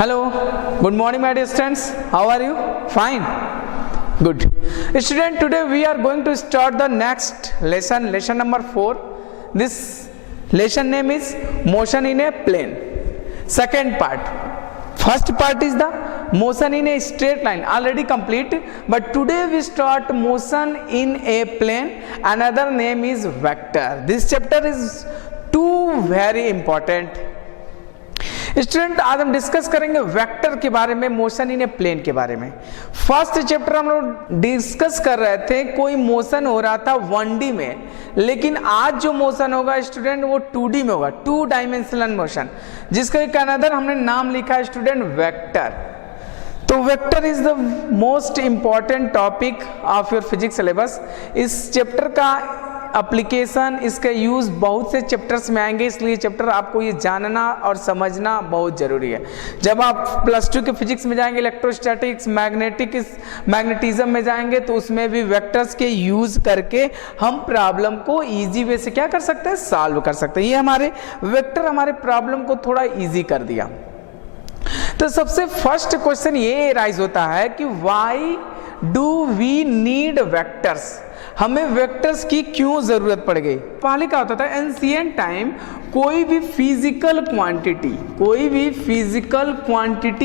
Hello, good morning my dear students. How are you? Fine. Good. Student, today we are going to start the next lesson, lesson number 4. This lesson name is motion in a plane. Second part. First part is the motion in a straight line, already complete, but today we start motion in a plane. Another name is vector. This chapter is too very important. Student आज हम discuss करेंगे vector के बारे में, motion in A plane के बारे में। First chapter हम लोग डिस्कस कर रहे थे, कोई मोशन हो रहा था 1D में, लेकिन आज जो मोशन होगा स्टूडेंट वो 2D में होगा, 2 डायमेंशनल मोशन, जिसका एक अनदर हमने नाम लिखा है स्टूडेंट वेक्टर। तो vector is the most important topic of your physics syllabus. इस चैप्टर का एप्लीकेशन, इसका यूज बहुत से चैप्टर्स में आएंगे, इसलिए चैप्टर आपको ये जानना और समझना बहुत जरूरी है। जब आप +2 के फिजिक्स में जाएंगे, इलेक्ट्रोस्टैटिक्स, मैग्नेटिज्म में जाएंगे, तो उसमें भी वेक्टर्स के यूज करके हम प्रॉब्लम को इजी वे से क्या कर सकते हैं, सॉल्व कर सकते हैं। ये हमारे वेक्टर हमारे प्रॉब्लम को थोड़ा इजी कर दिया। तो सबसे फर्स्ट क्वेश्चन ये राइज होता है कि why do we need vectors, हमें वेक्टर्स की क्यों जरूरत पड़ गई। पहले क्या होता था, एंशिएंट टाइम कोई भी फिजिकल क्वांटिटी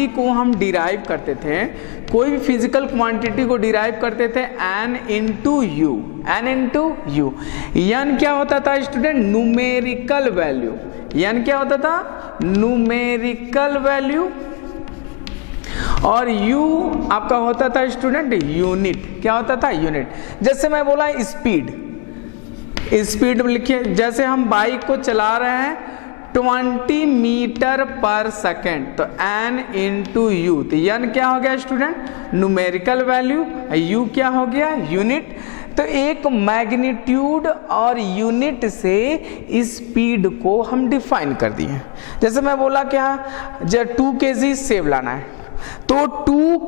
को हम डिराइव करते थे, कोई भी फिजिकल क्वांटिटी को डिराइव करते थे n इंटू यू। n क्या होता था स्टूडेंट, न्यूमेरिकल वैल्यू। n क्या होता था, न्यूमेरिकल वैल्यू, और u आपका होता था स्टूडेंट यूनिट। क्या होता था, यूनिट। जैसे मैं बोला स्पीड में लिखिए, जैसे हम बाइक को चला रहे हैं 20 मीटर पर सेकेंड, तो n इंटू यू। तो n क्या हो गया स्टूडेंट, न्यूमेरिकल वैल्यू, u क्या हो गया, यूनिट। तो एक मैग्नीट्यूड और यूनिट से स्पीड को हम डिफाइन कर दिए। जैसे मैं बोला क्या, जब 2 kg सेब लाना है, तो 2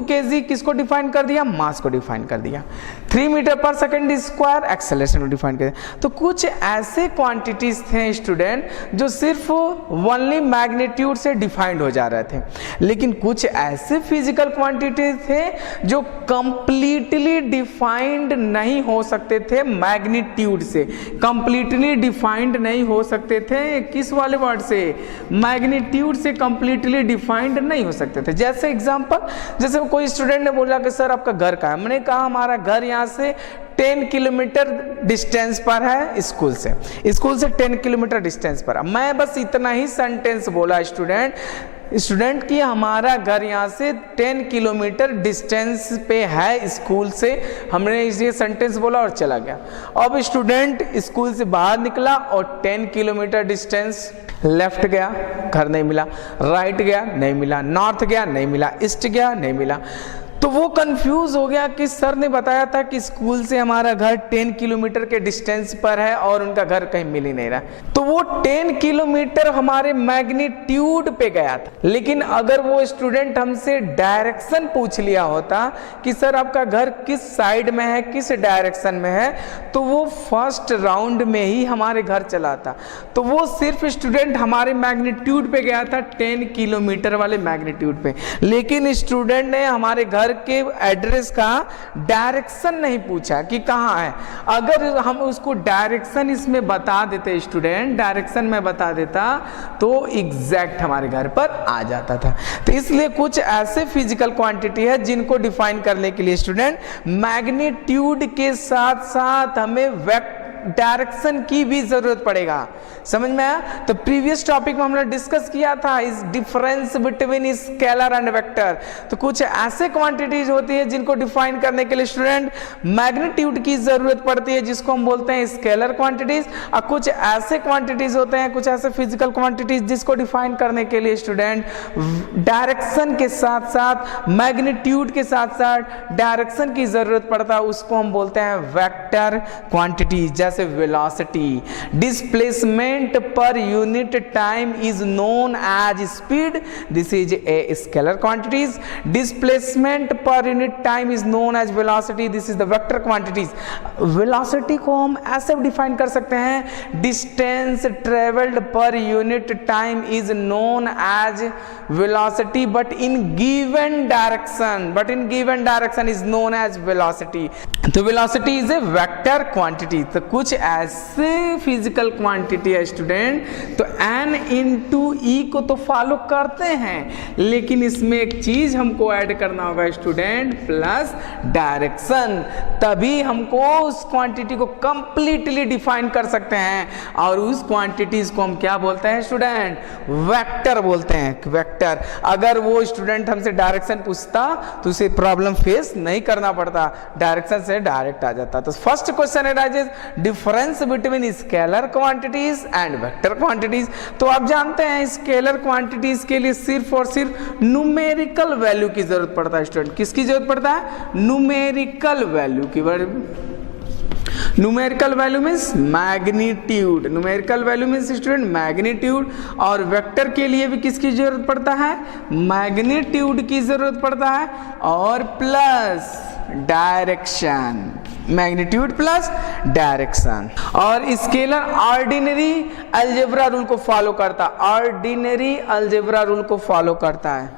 kg किसको डिफाइन कर दिया, मास को डिफाइन कर दिया। 3 मीटर पर सेकेंड स्क्वायर एक्सेलरेशन को डिफाइन कर दिया। तो कुछ ऐसे क्वांटिटीज थे स्टूडेंट जो सिर्फ ओनली मैग्नीट्यूड से डिफाइंड हो जा रहे थे, लेकिन कुछ ऐसे फिजिकल क्वांटिटीज थे जो कंप्लीटली डिफाइंड नहीं हो सकते थे मैग्नीट्यूड से, कंप्लीटली डिफाइंड नहीं हो सकते थे किस वाले वर्ड से, मैग्नीट्यूड से कंप्लीटली डिफाइंड नहीं हो सकते थे। जैसे एग्जांपल, जैसे कोई स्टूडेंट ने बोला कि सर आपका घर कहाँ है, मैंने कहा हमारा घर यहाँ से 10 किलोमीटर डिस्टेंस पर है, स्कूल से 10 किलोमीटर डिस्टेंस पर। मैं बस इतना ही सेंटेंस बोला स्टूडेंट कि हमारा घर यहाँ से 10 किलोमीटर डिस्टेंस पे है स्कूल से, हमने ये सेंटेंस बोला और चला गया। अब स्टूडेंट स्कूल से बाहर निकला और 10 किलोमीटर डिस्टेंस, लेफ्ट गया घर नहीं मिला, राइट गया नहीं मिला, नॉर्थ गया नहीं मिला, ईस्ट गया नहीं मिला। तो वो कंफ्यूज हो गया कि सर ने बताया था कि स्कूल से हमारा घर 10 किलोमीटर के डिस्टेंस पर है और उनका घर कहीं मिल ही नहीं रहा। तो वो 10 किलोमीटर हमारे मैग्नीट्यूड पे गया था, लेकिन अगर वो स्टूडेंट हमसे डायरेक्शन पूछ लिया होता कि सर आपका घर किस साइड में है, किस डायरेक्शन में है, तो वो फर्स्ट राउंड में ही हमारे घर चला था। तो वो सिर्फ स्टूडेंट हमारे मैग्नीट्यूड पे गया था, 10 किलोमीटर वाले मैग्नीट्यूड पे, लेकिन स्टूडेंट ने हमारे घर के एड्रेस का डायरेक्शन नहीं पूछा कि कहाँ है। अगर हम उसको डायरेक्शन इसमें बता देते स्टूडेंट, डायरेक्शन में बता देता, तो एग्जैक्ट हमारे घर पर आ जाता था। तो इसलिए कुछ ऐसे फिजिकल क्वांटिटी है जिनको डिफाइन करने के लिए स्टूडेंट मैग्नीट्यूड के साथ साथ हमें डायरेक्शन की भी जरूरत पड़ेगा। समझ में आया? तो प्रीवियस टॉपिक में हमने डिस्कस किया था इस difference between scalar and vector. तो कुछ ऐसे क्वांटिटीज होती है जिनको डिफाइन करने के लिए स्टूडेंट मैग्नीट्यूड की जरूरत पड़ती है, जिसको हम बोलते हैं स्केलर क्वांटिटीज, और कुछ ऐसे क्वांटिटीज होते हैं, कुछ ऐसे फिजिकल क्वांटिटीज जिसको डिफाइन करने के लिए स्टूडेंट डायरेक्शन के साथ साथ, मैग्नीट्यूड के साथ साथ डायरेक्शन की जरूरत पड़ता है, उसको हम बोलते हैं वेक्टर क्वांटिटीज। जैसे velocity, displacement per unit time is known as speed, this is a scalar quantities, displacement per unit time is known as velocity, this is the vector quantities. Velocity को हम ऐसे डिफाइन कर सकते हैं, distance travelled per unit time is known as velocity but in given direction is known as velocity। तो velocity is a vector quantity। तो कुछ ऐसे फिजिकल क्वांटिटी है स्टूडेंट, तो n into e को तो फॉलो करते हैं, लेकिन इसमें एक चीज हमको ऐड करना होगा स्टूडेंट, प्लस डायरेक्शन, तभी हमको उस क्वांटिटी को कंप्लीटली डिफाइन कर सकते हैं। और उस क्वांटिटीज को हम क्या बोलते हैं स्टूडेंट? वेक्टर बोलते हैं, वेक्टर। अगर वो स्टूडेंट हमसे डायरेक्शन पूछता तो उसे प्रॉब्लम फेस नहीं करना पड़ता, डायरेक्शन से डायरेक्ट आ जाता। तो first question arises difference between scalar quantities and vector quantities. तो आप जानते हैं स्केलर क्वांटिटीज के लिए सिर्फ और सिर्फ न्यूमेरिकल वैल्यू की जरूरत पड़ता है स्टूडेंट। किसकी जरूरत पड़ता है? न्यूमेरिकल वैल्यू की। Numerical value means magnitude, numerical value means student magnitude. और वेक्टर के लिए भी किसकी जरूरत पड़ता है? मैग्नीट्यूड की जरूरत पड़ता है और plus direction, magnitude plus direction. और स्केलर ऑर्डिनरी अलजेब्रा रूल को फॉलो करता है, ऑर्डिनरी अलजेब्रा रूल को फॉलो करता है,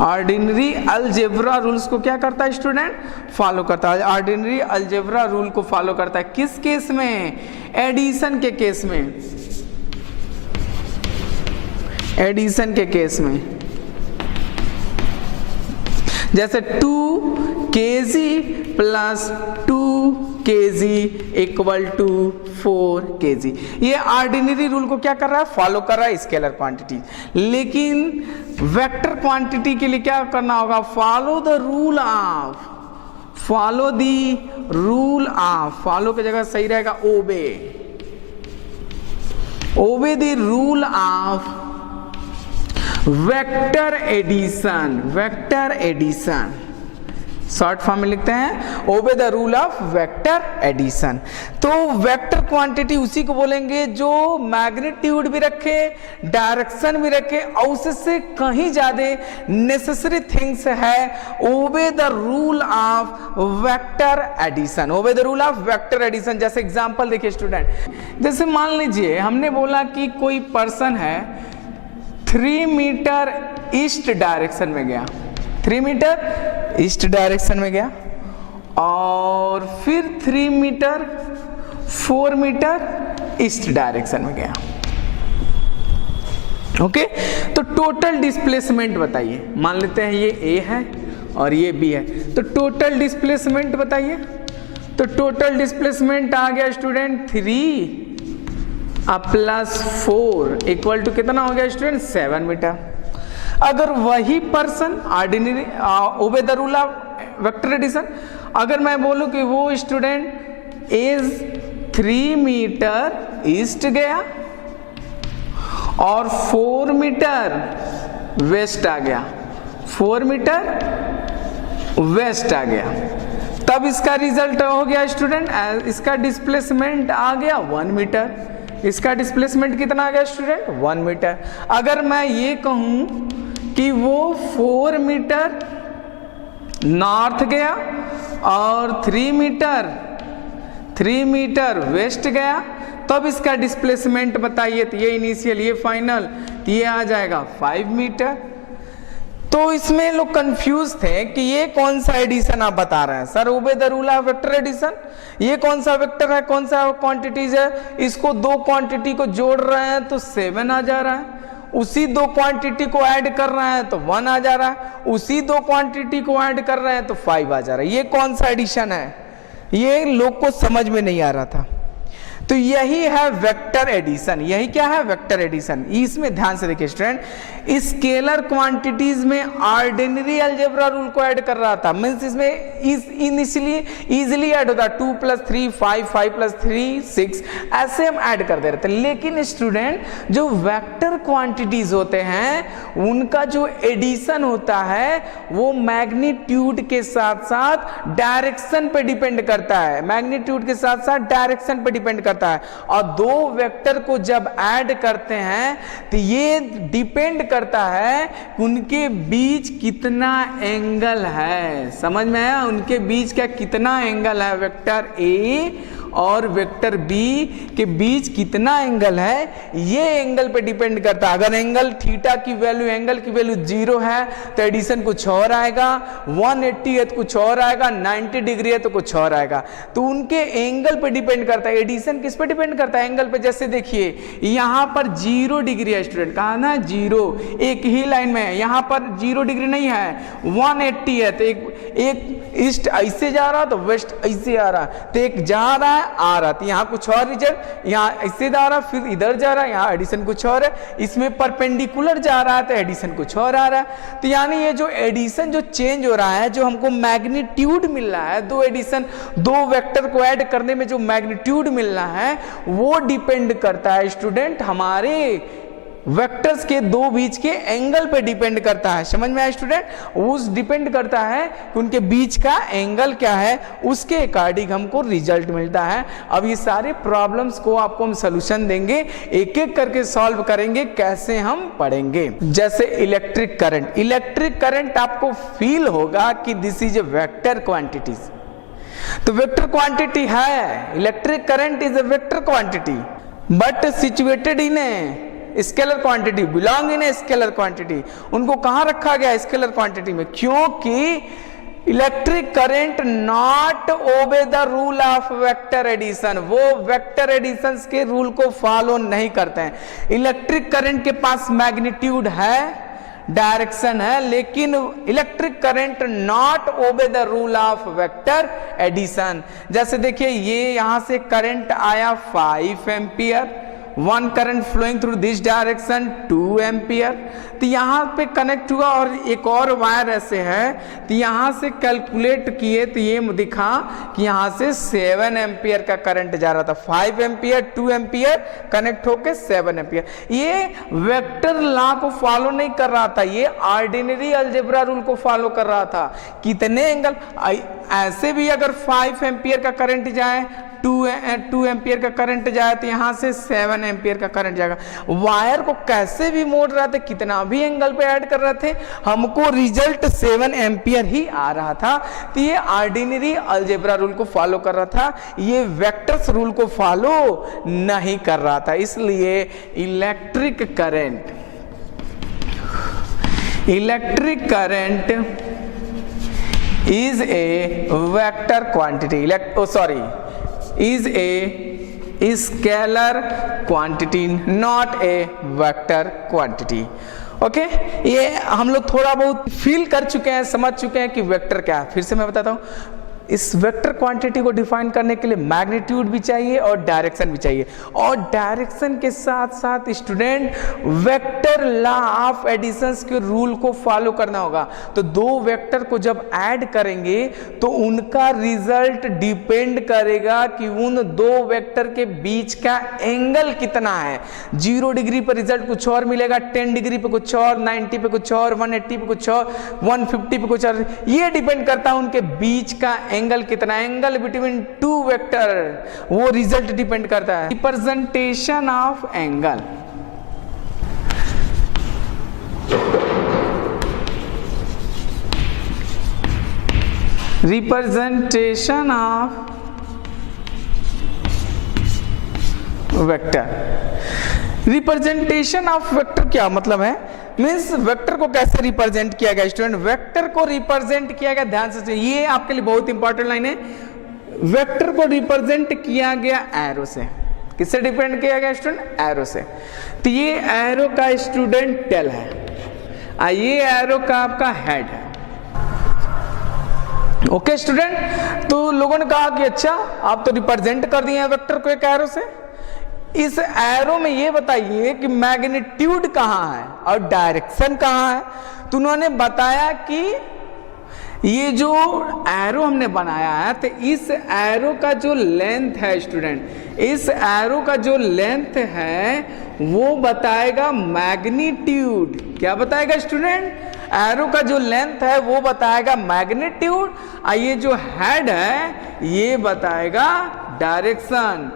ऑर्डिनरी अलजेब्रा रूल्स को क्या करता है स्टूडेंट? फॉलो करता है। ऑर्डिनरी अलजेब्रा रूल को फॉलो करता है किस केस में? एडिशन के केस में, एडिशन के केस में। जैसे 2 kg plus 2 kg equal to 4 kg, ये ऑर्डिनरी रूल को क्या कर रहा है? फॉलो कर रहा है स्केलर क्वांटिटी। लेकिन वेक्टर क्वांटिटी के लिए क्या करना होगा? Follow the rule of, follow the rule of, follow की जगह सही रहेगा obey, obey the rule of vector addition, vector addition short form में लिखते हैं obey the rule of vector addition. तो वेक्टर क्वांटिटी उसी को बोलेंगे जो मैग्नीट्यूड भी रखे, डायरेक्शन भी रखे और उससे कहीं ज्यादा नेसेसरी थिंग्स है obey the rule of vector addition, obey the rule of vector addition. जैसे एग्जांपल देखिए स्टूडेंट, जैसे मान लीजिए हमने बोला कि कोई पर्सन है 3 मीटर ईस्ट डायरेक्शन में गया, 3 मीटर ईस्ट डायरेक्शन में गया और फिर 3 मीटर 4 मीटर ईस्ट डायरेक्शन में गया। ओके, तो टोटल डिस्प्लेसमेंट बताइए। मान लेते हैं ये ए है और ये बी है, तो टोटल डिस्प्लेसमेंट बताइए। तो टोटल डिस्प्लेसमेंट आ गया स्टूडेंट 3 प्लस 4 इक्वल टू कितना हो गया स्टूडेंट? 7 मीटर। अगर वही person ordinary obey the rule of vector addition, अगर मैं बोलूं कि वो स्टूडेंट इज 3 मीटर ईस्ट गया और 4 मीटर वेस्ट आ गया, 4 मीटर वेस्ट आ गया, तब इसका रिजल्ट हो गया स्टूडेंट, इसका डिस्प्लेसमेंट आ गया 1 मीटर। इसका डिस्प्लेसमेंट कितना आ गया स्टूडेंट? 1 मीटर। अगर मैं ये कहूं कि वो 4 मीटर नॉर्थ गया और 3 मीटर वेस्ट गया, तब इसका डिस्प्लेसमेंट बताइए। तो ये इनिशियल, ये फाइनल, तो ये आ जाएगा 5 मीटर। तो इसमें लोग कंफ्यूज थे कि ये कौन सा एडिशन आप बता रहे हैं sir, obey the rule of vector addition, ये कौन सा वेक्टर है, कौन सा क्वांटिटीज है, इसको 2 क्वांटिटी को जोड़ रहे हैं तो 7 आ जा रहा है, उसी 2 क्वांटिटी को ऐड कर रहे हैं तो 1 आ जा रहा है, उसी 2 क्वांटिटी को ऐड कर रहे हैं तो 5 आ जा रहा है। ये कौन सा एडिशन है? ये लोग को समझ में नहीं आ रहा था। तो यही है वेक्टर एडिशन। यही क्या है? Vector addition. इसमें ध्यान से देखिए स्टूडेंट, स्केलर क्वांटिटीज में ऑर्डिनरी अलजेब्रा रूल को ऐड कर रहा था, मींस इसमें इनिशियली इजीली ऐड होता 2 + 3 5, 5 + 3 6, ऐसे हम ऐड कर दे रहे थे। लेकिन स्टूडेंट जो वेक्टर क्वांटिटीज होते हैं उनका जो एडिशन होता है वो मैग्नीट्यूड के साथ साथ डायरेक्शन पे डिपेंड करता है, मैग्नीट्यूड के साथ साथ डायरेक्शन पे डिपेंड करता है। और दो वेक्टर को जब ऐड करते हैं तो ये डिपेंड करता है उनके बीच कितना एंगल है। समझ में आया? उनके बीच का कितना एंगल है, वेक्टर ए और वेक्टर बी के बीच कितना एंगल है, ये एंगल पे डिपेंड करता है। अगर एंगल थीटा की वैल्यू, एंगल की वैल्यू 0 है तो एडिशन कुछ और आएगा, 180 है तो कुछ और आएगा, 90 डिग्री है तो कुछ और आएगा। तो उनके एंगल पे डिपेंड करता है। एडिशन किस पे डिपेंड करता है? एंगल पे। जैसे देखिए यहां पर 0 डिग्री है स्टूडेंट, कहा ना 0, एक ही लाइन में है। यहां पर 0 डिग्री नहीं है, 180 है तो एक ईस्ट ऐसे जा रहा तो वेस्ट ऐसे आ रहा, तो एक जा रहा है आ रहा, तो यहाँ कुछ और रिजल्ट, यहाँ ऐसे जा रहा फिर इधर जा रहा है, यहाँ एडिशन कुछ और है। इसमें परपेंडिकुलर जा रहा है तो एडिशन कुछ और आ रहा है। तो यानी ये जो एडिशन जो चेंज हो रहा है, जो हमको मैग्नीट्यूड मिल रहा है, दो एडिशन, दो वेक्टर को ऐड करने में जो मैग्नीट्यूड मिल रहा है वो डिपेंड करता है स्टूडेंट हमारे वेक्टर्स के दो बीच के एंगल पे डिपेंड करता है। समझ में आया स्टूडेंट? उस डिपेंड करता है कि उनके बीच का एंगल क्या है, उसके अकॉर्डिंग हमको रिजल्ट मिलता है। अब ये सारे प्रॉब्लम्स को आपको हम सॉल्यूशन देंगे, एक एक करके सॉल्व करेंगे, कैसे हम पढ़ेंगे। जैसे इलेक्ट्रिक करंट, इलेक्ट्रिक करंट आपको फील होगा कि this is a vector quantities, तो वेक्टर क्वांटिटी है, electric current is a vector quantity but situated in a scalar quantity, belong in a scalar quantity. उनको कहां रखा गया? स्केलर क्वांटिटी में, क्योंकि electric current not obey the rule of vector addition, वो vector addition के rule को follow नहीं करते हैं। इलेक्ट्रिक करंट के पास मैग्नीट्यूड है, डायरेक्शन है, लेकिन electric current not obey the rule of vector addition. जैसे देखिए ये यहां से करंट आया 5 ampere, one current flowing through this direction 2 ampere, तो यहाँ पे कनेक्ट हुआ और एक और वायर ऐसे है, तो यहाँ से कैलकुलेट किए तो ये दिखा कि यहाँ से 7 एम्पियर का करंट जा रहा था। 5 एम्पियर 2 एम्पियर कनेक्ट होके 7 एम्पियर। ये वेक्टर लॉ को फॉलो नहीं कर रहा था, ये ऑर्डिनरी अलजेब्रा रूल को फॉलो कर रहा था। कितने एंगल, ऐसे भी अगर 5 एम्पियर का करंट जाए, 2 एम्पियर का करंट जाए तो यहाँ से 7 एम्पियर का करंट जाएगा। वायर को कैसे भी मोड़ रहे थे, कितना भी एंगल पे ऐड कर रहे थे, हमको रिजल्ट 7 एम्पियर ही आ रहा था। तो ये ऑर्डिनरी अलजेब्रा रूल को फॉलो कर रहा था, ये वेक्टर्स रूल को फॉलो नहीं कर रहा था। इसलिए electric current is a vector quantity, is a scalar quantity not a vector quantity। Okay ये हम लोग थोड़ा बहुत फील कर चुके हैं, समझ चुके हैं कि वेक्टर क्या है। फिर से मैं बताता हूँ, इस वेक्टर क्वांटिटी को डिफाइन करने के लिए मैग्नीट्यूड भी चाहिए और डायरेक्शन भी चाहिए, और डायरेक्शन के साथ साथ student vector law of additions के रूल को फॉलो करना होगा। तो दो वेक्टर को जब ऐड करेंगे तो उनका रिजल्ट डिपेंड करेगा कि उन दो वेक्टर के बीच का एंगल कितना है। 0 डिग्री पर रिजल्ट कुछ और मिलेगा, 10 डिग्री पे कुछ और, 90 पे कुछ और, 180 पे कुछ और, 150 पे कुछ और। ये डिपेंड करता है उनके बीच का एंगल कितना, एंगल बिटवीन टू वेक्टर, वो रिजल्ट डिपेंड करता है। Representation of angle, representation of vector. Representation of vector क्या मतलब है? मीन्स वेक्टर को कैसे रिप्रेजेंट किया गया स्टूडेंट? वेक्टर को रिप्रेजेंट किया गया, ध्यान से, ये आपके लिए बहुत इंपॉर्टेंट लाइन है। वेक्टर को रिप्रेजेंट किया गया एरो से। किससे डिपेंड किया गया स्टूडेंट? एरो से। तो ये एरो का स्टूडेंट टेल है, ये एरो का आपका हेड है। ओके स्टूडेंट, तो लोगों ने कहा कि अच्छा आप तो रिप्रेजेंट कर दिए हैं वेक्टर को एक एरो से, इस एरो में ये बताइए कि मैग्नीट्यूड कहाँ है और डायरेक्शन कहाँ है। तो उन्होंने बताया कि ये जो एरो हमने बनाया है, तो इस एरो का जो लेंथ है स्टूडेंट, इस एरो का जो लेंथ है वो बताएगा मैग्नीट्यूड। क्या बताएगा स्टूडेंट? एरो का जो लेंथ है वो बताएगा मैग्नीट्यूड, और ये जो हेड है ये बताएगा direction.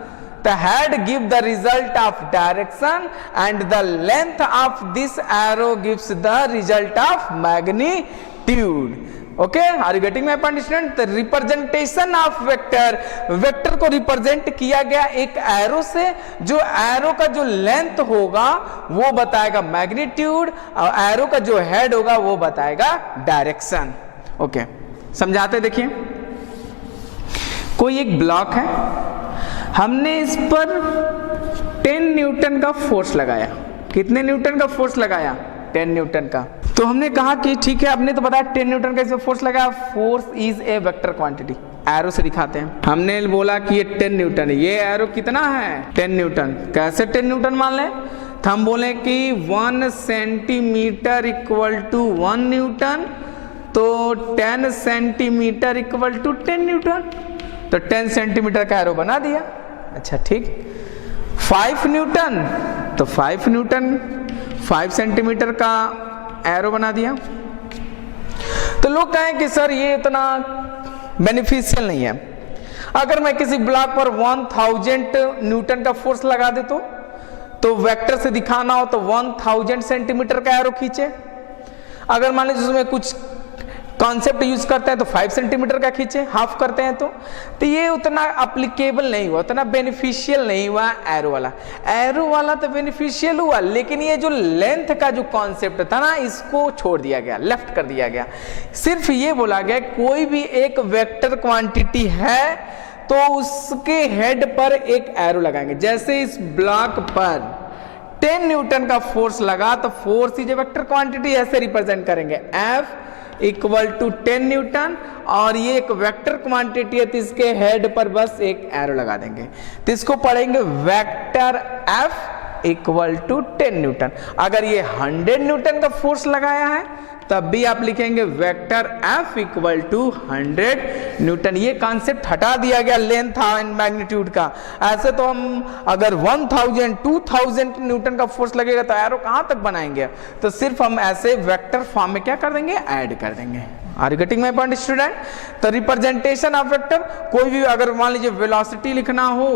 The head give the result of direction and the length of this arrow gives the result of magnitude. Okay, are you getting my point student? The representation of vector, vector को represent किया गया एक arrow से, जो arrow का जो length होगा वो बताएगा मैग्नीट्यूड, और एरो का जो हेड होगा वो बताएगा डायरेक्शन। ओके, समझाते देखिए। कोई एक ब्लॉक है, हमने इस पर 10 न्यूटन का फोर्स लगाया। कितने न्यूटन का फोर्स लगाया? 10 न्यूटन का। तो हमने कहा कि ठीक है, आपने तो बताया 10 न्यूटन का इस पर फोर्स लगाया। Force is a vector quantity. Arrow से दिखाते हैं। हमने बोला कि ये 10 न्यूटन है, ये एरो कितना है? 10 न्यूटन। कैसे 10 न्यूटन मान लें? तो हम बोले कि 1 सेंटीमीटर इक्वल टू 1 न्यूटन, तो 10 सेंटीमीटर इक्वल टू 10 न्यूटन, तो 10 सेंटीमीटर का एरो बना दिया। अच्छा ठीक। 5 न्यूटन, तो 5 न्यूटन 5 सेंटीमीटर का एरो बना दिया। तो लोग कहें कि सर ये इतना बेनिफिशियल नहीं है। अगर मैं किसी ब्लॉक पर 1000 न्यूटन का फोर्स लगा दे तो वेक्टर से दिखाना हो तो 1000 सेंटीमीटर का एरो खींचे। अगर मान लीजिए उसमें कुछ कॉन्सेप्ट यूज करते हैं तो 5 सेंटीमीटर का खींचे, हाफ करते हैं तो ये उतना अप्लीकेबल नहीं हुआ, उतना बेनिफिशियल नहीं हुआ एरो वाला। एरो वाला तो बेनिफिशियल हुआ, लेकिन ये जो लेंथ का जो कॉन्सेप्ट था ना, इसको छोड़ दिया गया, लेफ्ट कर दिया गया। सिर्फ ये बोला गया कोई भी एक वेक्टर क्वांटिटी है तो उसके हेड पर एक एरो लगाएंगे। जैसे इस ब्लॉक पर 10 न्यूटन का फोर्स लगा तो force is a vector quantity, ऐसे रिप्रेजेंट करेंगे F इक्वल टू 10 न्यूटन, और ये एक वेक्टर क्वांटिटी है तो इसके हेड पर बस एक एरो लगा देंगे, तो इसको पढ़ेंगे vector F equal to 10 newton. अगर ये 100 न्यूटन का फोर्स लगाया है तब भी आप लिखेंगे vector F equal to 100 newton. ये कॉन्सेप्ट हटा दिया गया लेंथ एंड मैग्नीट्यूड का। ऐसे तो हम अगर 1000 2000 न्यूटन का फोर्स लगेगा तो एरो कहां तक बनाएंगे, तो सिर्फ हम ऐसे वेक्टर फॉर्म में क्या कर देंगे, ऐड कर देंगे। Are you getting my point student? तो रिप्रेजेंटेशन ऑफ वेक्टर, कोई भी अगर मान लीजिए वेलोसिटी लिखना हो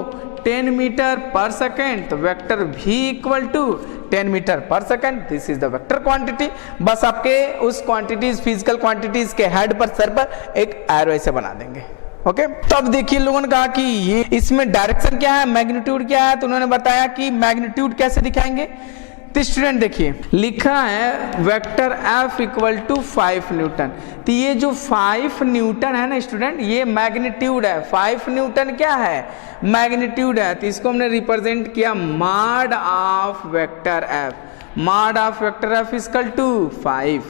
10 मीटर पर सेकेंड तो vector v equal to 10 metre पर second, this is the vector quantity. बस आपके उस क्वांटिटीज, फिजिकल क्वांटिटीज के हेड पर, सर पर एक एरो ऐसे बना देंगे। ओके, तो अब देखिए लोगों ने कहा कि ये इसमें डायरेक्शन क्या है, मैग्नीट्यूड क्या है, तो उन्होंने बताया कि मैग्नीट्यूड कैसे दिखाएंगे। तो स्टूडेंट देखिए लिखा है vector F equal to 5 newton, तो ये जो 5 न्यूटन है ना स्टूडेंट, ये मैग्नीट्यूड है। 5 न्यूटन क्या है, मैग्नीट्यूड है। तो इसको हमने रिप्रेजेंट किया mod of vector F। Mod of vector F equal to 5,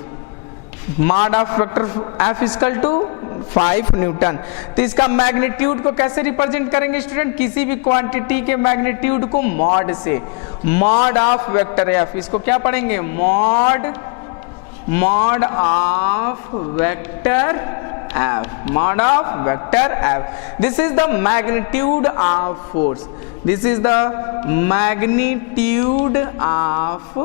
mod of vector F equal to 5 newton. तो इसका मैग्नीट्यूड को कैसे रिप्रेजेंट करेंगे स्टूडेंट, किसी भी क्वांटिटी के मैग्नीट्यूड को मॉड से, मॉड ऑफ वेक्टर F, इसको क्या पढ़ेंगे, mod of vector F, mod of vector F। This is the magnitude of force, this is the magnitude of,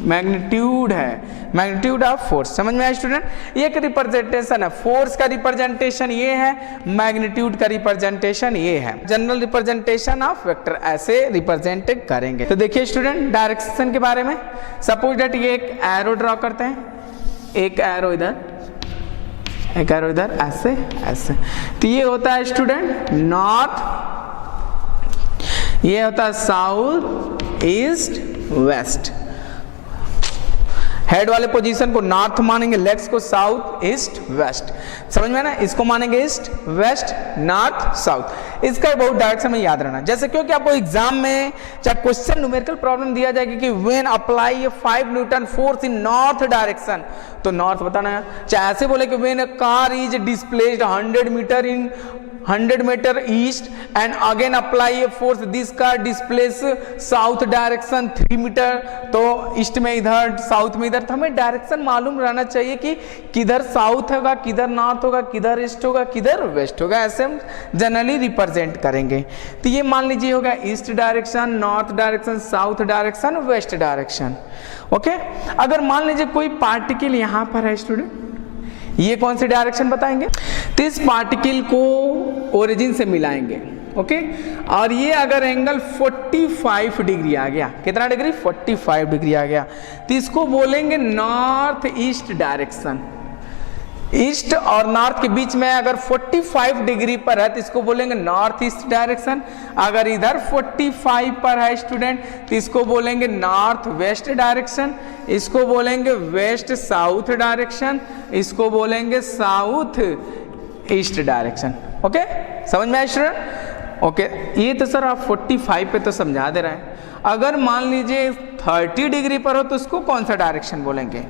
magnitude है, मैग्नीट्यूड ऑफ फोर्स। समझ में आया स्टूडेंट? ये एक रिप्रेजेंटेशन है, फोर्स का रिप्रेजेंटेशन ये है, मैग्नीट्यूड का रिप्रेजेंटेशन ये है। जनरल रिप्रेजेंटेशन ऑफ वेक्टर ऐसे रिप्रेजेंट करेंगे। तो देखिए स्टूडेंट डायरेक्शन के बारे में, सपोज दैट ये एक एरो ड्रॉ करते हैं, एक एरो इधर, एक एरो इधर, ऐसे ऐसे। तो ये होता है स्टूडेंट नॉर्थ, ये होता है साउथ, ईस्ट, वेस्ट। हेड वाले पोजीशन को नॉर्थ मानेंगे, लेग्स को साउथ ईस्ट वेस्ट, समझ में ना, इसको मानेंगे ईस्ट वेस्ट नॉर्थ साउथ। इसका बहुत डायरेक्शन में याद रहना, जैसे क्योंकि आपको एग्जाम में चाहे क्वेश्चन न्यूमेरिकल प्रॉब्लम दिया जाएगा कि when apply a 5 newton force in north direction, तो नॉर्थ बताना है। चाहे ऐसे बोले कि when a car is displaced 100 metre east and again apply a force, this car displace south direction 3 metre, तो ईस्ट में इधर साउथ में इधर, तो हमें डायरेक्शन मालूम रहना चाहिए कि किधर साउथ होगा, किधर नॉर्थ होगा, किधर ईस्ट होगा, किधर वेस्ट होगा, ऐसे हम जनरली रिप्रेजेंट करेंगे। तो ये मान लीजिए होगा east direction, north direction, south direction, west direction. Okay, अगर मान लीजिए कोई पार्टिकल यहां पर है स्टूडेंट, ये कौन से डायरेक्शन बताएंगे, तो इस पार्टिकल को ओरिजिन से मिलाएंगे। ओके, और ये अगर एंगल 45 डिग्री आ गया, कितना डिग्री, 45 डिग्री आ गया, तो इसको बोलेंगे नॉर्थ ईस्ट डायरेक्शन। ईस्ट और नॉर्थ के बीच में अगर 45 डिग्री पर है तो इसको बोलेंगे नॉर्थ ईस्ट डायरेक्शन। अगर इधर 45 पर है स्टूडेंट तो इसको बोलेंगे नॉर्थ वेस्ट डायरेक्शन, इसको बोलेंगे वेस्ट साउथ डायरेक्शन, इसको बोलेंगे साउथ ईस्ट डायरेक्शन। ओके, समझ में आया स्टूडेंट? ओके, ये तो सर आप 45 पे तो समझा दे रहे हैं। अगर मान लीजिए 30 डिग्री पर हो तो उसको कौन सा डायरेक्शन बोलेंगे,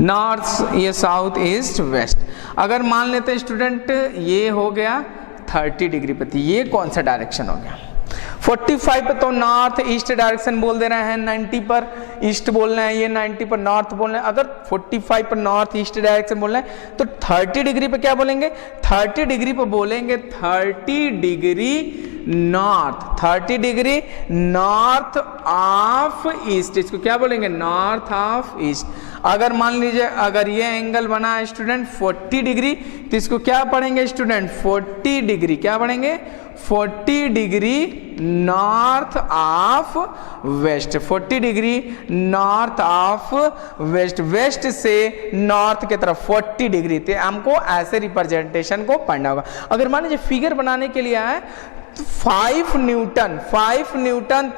नॉर्थ, ये साउथ ईस्ट वेस्ट। अगर मान लेते हैं स्टूडेंट ये हो गया 30 डिग्री पे, तो ये कौन सा डायरेक्शन हो गया, 45 पे तो नॉर्थ ईस्ट डायरेक्शन बोल दे रहे हैं, 90 पर ईस्ट बोल रहे हैं, ये 90 पर नॉर्थ बोल रहे हैं। अगर 45 पर नॉर्थ ईस्ट डायरेक्शन बोल रहे हैं तो 30 डिग्री पे क्या बोलेंगे, 30 डिग्री पे बोलेंगे 30 degree north, 30 degree north of east, इसको क्या बोलेंगे, नॉर्थ ऑफ ईस्ट। अगर मान लीजिए अगर ये एंगल बना है स्टूडेंट 40 डिग्री, तो इसको क्या पढ़ेंगे स्टूडेंट, 40 डिग्री, क्या पढ़ेंगे, 40 degree north of west, 40 degree north of west, west से नॉर्थ की तरफ 40 डिग्री, तो हमको ऐसे रिप्रेजेंटेशन को पढ़ना होगा। अगर मान लीजिए फिगर बनाने के लिए आए 5 Newton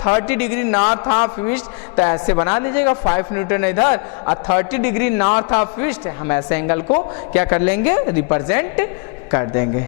30 degree north of east, तो ऐसे बना लीजिएगा 5 न्यूटन इधर और 30 डिग्री नॉर्थ ऑफ ईस्ट, हम ऐसे एंगल को क्या कर लेंगे, रिप्रेजेंट कर देंगे।